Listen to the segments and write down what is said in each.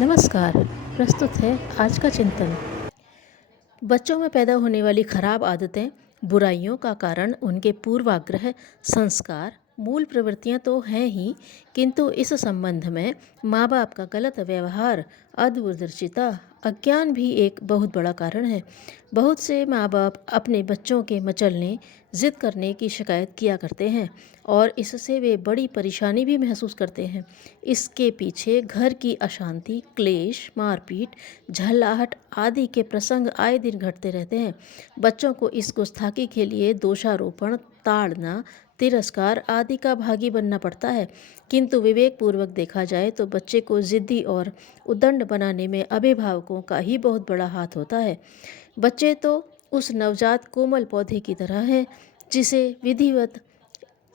नमस्कार। प्रस्तुत है आज का चिंतन। बच्चों में पैदा होने वाली खराब आदतें, बुराइयों का कारण उनके पूर्वाग्रह, संस्कार, मूल प्रवृत्तियां तो हैं ही, किंतु इस संबंध में माँ बाप का गलत व्यवहार, अदूरदर्शिता, अज्ञान भी एक बहुत बड़ा कारण है। बहुत से माँ बाप अपने बच्चों के मचलने, जिद करने की शिकायत किया करते हैं और इससे वे बड़ी परेशानी भी महसूस करते हैं। इसके पीछे घर की अशांति, क्लेश, मारपीट, झल्लाहट आदि के प्रसंग आए दिन घटते रहते हैं। बच्चों को इस गुस्ताखी के लिए दोषारोपण, ताड़ना, तिरस्कार आदि का भागी बनना पड़ता है, किंतु विवेकपूर्वक देखा जाए तो बच्चे को जिद्दी और उद्दंड बनाने में अभिभावकों का ही बहुत बड़ा हाथ होता है। बच्चे तो उस नवजात कोमल पौधे की तरह हैं जिसे विधिवत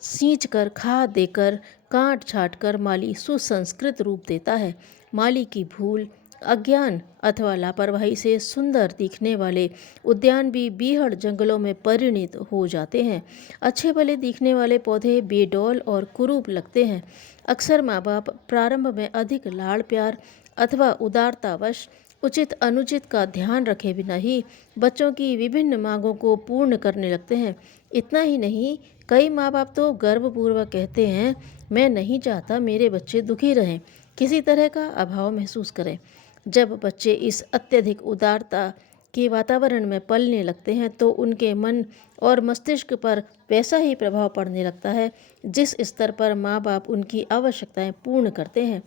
सींच कर, खाद देकर, काट छाट कर माली सुसंस्कृत रूप देता है। माली की भूल, अज्ञान अथवा लापरवाही से सुंदर दिखने वाले उद्यान भी बीहड़ जंगलों में परिणित हो जाते हैं। अच्छे भले दिखने वाले पौधे बेडौल और कुरूप लगते हैं। अक्सर माँ बाप प्रारंभ में अधिक लाड़ प्यार अथवा उदारतावश उचित अनुचित का ध्यान रखे बिना ही बच्चों की विभिन्न मांगों को पूर्ण करने लगते हैं। इतना ही नहीं, कई माँ बाप तो गर्वपूर्वक कहते हैं, मैं नहीं चाहता मेरे बच्चे दुखी रहें, किसी तरह का अभाव महसूस करें। जब बच्चे इस अत्यधिक उदारता के वातावरण में पलने लगते हैं तो उनके मन और मस्तिष्क पर वैसा ही प्रभाव पड़ने लगता है जिस स्तर पर माँ बाप उनकी आवश्यकताएं पूर्ण करते हैं,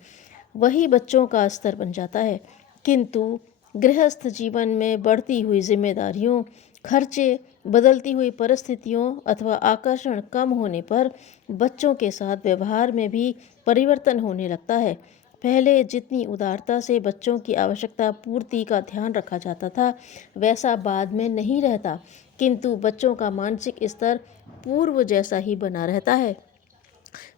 वही बच्चों का स्तर बन जाता है। किंतु गृहस्थ जीवन में बढ़ती हुई जिम्मेदारियों, खर्चे, बदलती हुई परिस्थितियों अथवा आकर्षण कम होने पर बच्चों के साथ व्यवहार में भी परिवर्तन होने लगता है। पहले जितनी उदारता से बच्चों की आवश्यकता पूर्ति का ध्यान रखा जाता था, वैसा बाद में नहीं रहता, किंतु बच्चों का मानसिक स्तर पूर्व जैसा ही बना रहता है।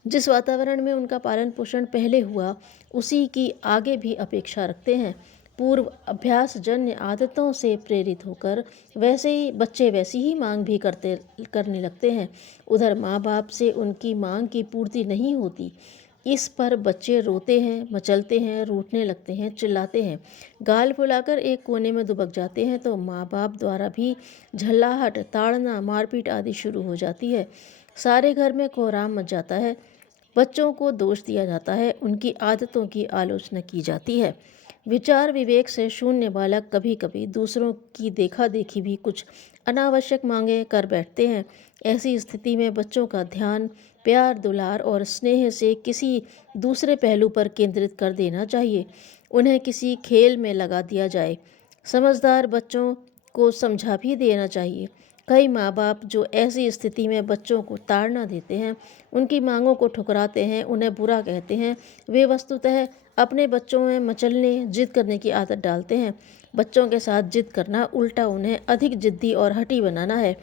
जिस वातावरण में उनका पालन पोषण पहले हुआ, उसी की आगे भी अपेक्षा रखते हैं। पूर्व अभ्यास जन्य आदतों से प्रेरित होकर वैसे ही बच्चे वैसी ही मांग भी करने लगते हैं। उधर माँ बाप से उनकी मांग की पूर्ति नहीं होती। इस पर बच्चे रोते हैं, मचलते हैं, रूठने लगते हैं, चिल्लाते हैं, गाल फुलाकर एक कोने में दुबक जाते हैं तो माँ बाप द्वारा भी झल्लाहट, ताड़ना, मारपीट आदि शुरू हो जाती है। सारे घर में कोहराम मच जाता है। बच्चों को दोष दिया जाता है, उनकी आदतों की आलोचना की जाती है। विचार विवेक से शून्य बालक कभी कभी दूसरों की देखा देखी भी कुछ अनावश्यक मांगे कर बैठते हैं। ऐसी स्थिति में बच्चों का ध्यान प्यार, दुलार और स्नेह से किसी दूसरे पहलू पर केंद्रित कर देना चाहिए। उन्हें किसी खेल में लगा दिया जाए। समझदार बच्चों को समझा भी देना चाहिए। कई माँ बाप जो ऐसी स्थिति में बच्चों को ताड़ना देते हैं, उनकी मांगों को ठुकराते हैं, उन्हें बुरा कहते हैं, वे वस्तुतः अपने बच्चों में मचलने, जिद करने की आदत डालते हैं। बच्चों के साथ जिद करना उल्टा उन्हें अधिक जिद्दी और हठी बनाना है।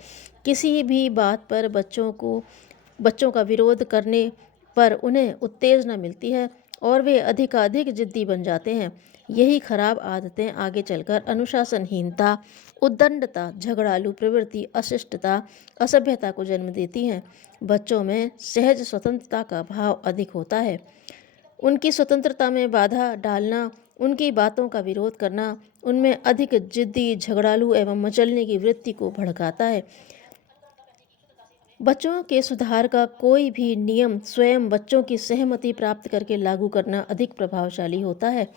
किसी भी बात पर बच्चों का विरोध करने पर उन्हें उत्तेजना मिलती है और वे अधिकाधिक जिद्दी बन जाते हैं। यही खराब आदतें आगे चलकर अनुशासनहीनता, उद्दंडता, झगड़ालू प्रवृत्ति, अशिष्टता, असभ्यता को जन्म देती हैं। बच्चों में सहज स्वतंत्रता का भाव अधिक होता है। उनकी स्वतंत्रता में बाधा डालना, उनकी बातों का विरोध करना उनमें अधिक जिद्दी, झगड़ालू एवं मचलने की वृत्ति को भड़काता है। बच्चों के सुधार का कोई भी नियम स्वयं बच्चों की सहमति प्राप्त करके लागू करना अधिक प्रभावशाली होता है।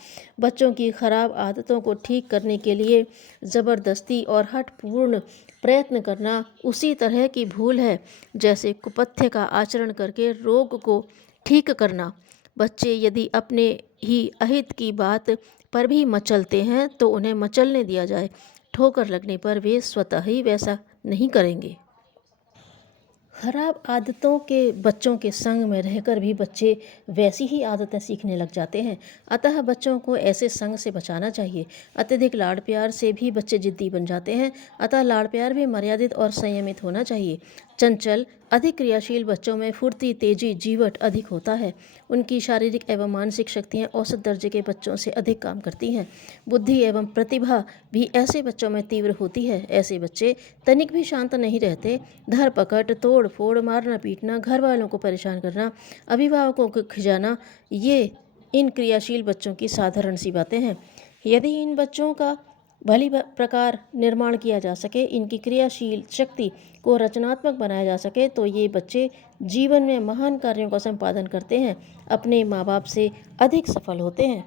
बच्चों की खराब आदतों को ठीक करने के लिए ज़बरदस्ती और हठपूर्ण प्रयत्न करना उसी तरह की भूल है जैसे कुपथ्य का आचरण करके रोग को ठीक करना। बच्चे यदि अपने ही अहित की बात पर भी मचलते हैं तो उन्हें मचलने दिया जाए। ठोकर लगने पर वे स्वतः ही वैसा नहीं करेंगे। खराब आदतों के बच्चों के संग में रहकर भी बच्चे वैसी ही आदतें सीखने लग जाते हैं। अतः बच्चों को ऐसे संग से बचाना चाहिए। अत्यधिक लाड़ प्यार से भी बच्चे जिद्दी बन जाते हैं, अतः लाड़ प्यार भी मर्यादित और संयमित होना चाहिए। चंचल, अधिक क्रियाशील बच्चों में फुर्ती, तेजी, जीवट अधिक होता है। उनकी शारीरिक एवं मानसिक शक्तियाँ औसत दर्जे के बच्चों से अधिक काम करती हैं। बुद्धि एवं प्रतिभा भी ऐसे बच्चों में तीव्र होती है। ऐसे बच्चे तनिक भी शांत नहीं रहते। धरपकड़, तोड़ फोड़, मारना पीटना, घर वालों को परेशान करना, अभिभावकों को खिजाना, ये इन क्रियाशील बच्चों की साधारण सी बातें हैं। यदि इन बच्चों का भली प्रकार निर्माण किया जा सके, इनकी क्रियाशील शक्ति को रचनात्मक बनाया जा सके, तो ये बच्चे जीवन में महान कार्यों का संपादन करते हैं, अपने माँ बाप से अधिक सफल होते हैं।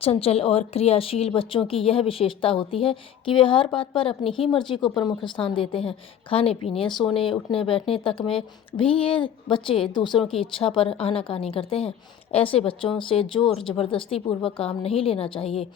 चंचल और क्रियाशील बच्चों की यह विशेषता होती है कि वे हर बात पर अपनी ही मर्जी को प्रमुख स्थान देते हैं। खाने पीने, सोने, उठने बैठने तक में भी ये बच्चे दूसरों की इच्छा पर आनाकानी करते हैं। ऐसे बच्चों से जोर जबरदस्ती पूर्वक काम नहीं लेना चाहिए।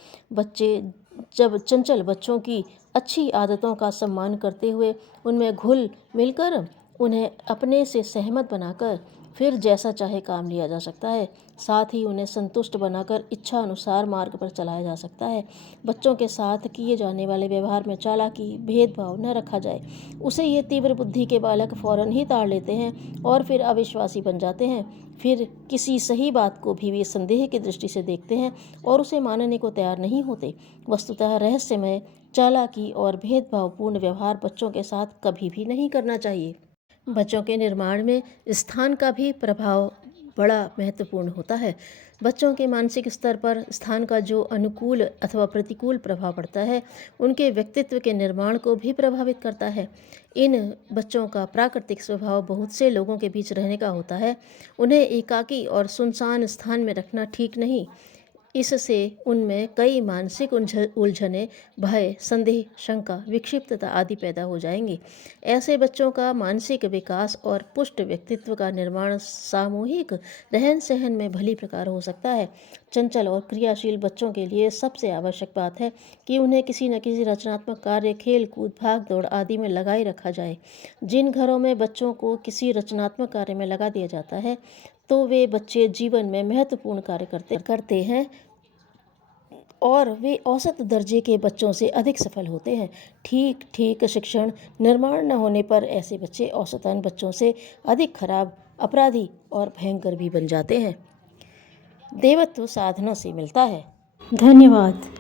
चंचल बच्चों की अच्छी आदतों का सम्मान करते हुए उनमें घुल मिलकर उन्हें अपने से सहमत बनाकर फिर जैसा चाहे काम लिया जा सकता है। साथ ही उन्हें संतुष्ट बनाकर इच्छा अनुसार मार्ग पर चलाया जा सकता है। बच्चों के साथ किए जाने वाले व्यवहार में चालाकी, भेदभाव न रखा जाए। उसे ये तीव्र बुद्धि के बालक फौरन ही ताड़ लेते हैं और फिर अविश्वासी बन जाते हैं। फिर किसी सही बात को भी वे संदेह की दृष्टि से देखते हैं और उसे मानने को तैयार नहीं होते। वस्तुतः रहस्यमय, चालाकी और भेदभावपूर्ण व्यवहार बच्चों के साथ कभी भी नहीं करना चाहिए। बच्चों के निर्माण में स्थान का भी प्रभाव बड़ा महत्वपूर्ण होता है। बच्चों के मानसिक स्तर पर स्थान का जो अनुकूल अथवा प्रतिकूल प्रभाव पड़ता है, उनके व्यक्तित्व के निर्माण को भी प्रभावित करता है। इन बच्चों का प्राकृतिक स्वभाव बहुत से लोगों के बीच रहने का होता है। उन्हें एकाकी और सुनसान स्थान में रखना ठीक नहीं। इससे उनमें कई मानसिक उलझनें, भय, संदेह, शंका, विक्षिप्तता आदि पैदा हो जाएंगी। ऐसे बच्चों का मानसिक विकास और पुष्ट व्यक्तित्व का निर्माण सामूहिक रहन सहन में भली प्रकार हो सकता है। चंचल और क्रियाशील बच्चों के लिए सबसे आवश्यक बात है कि उन्हें किसी न किसी रचनात्मक कार्य, खेल कूद, भाग दौड़ आदि में लगाए रखा जाए। जिन घरों में बच्चों को किसी रचनात्मक कार्य में लगा दिया जाता है, तो वे बच्चे जीवन में महत्वपूर्ण कार्य करते हैं और वे औसत दर्जे के बच्चों से अधिक सफल होते हैं। ठीक शिक्षण निर्माण न होने पर ऐसे बच्चे औसतन बच्चों से अधिक खराब, अपराधी और भयंकर भी बन जाते हैं। देवत्व साधना से मिलता है। धन्यवाद।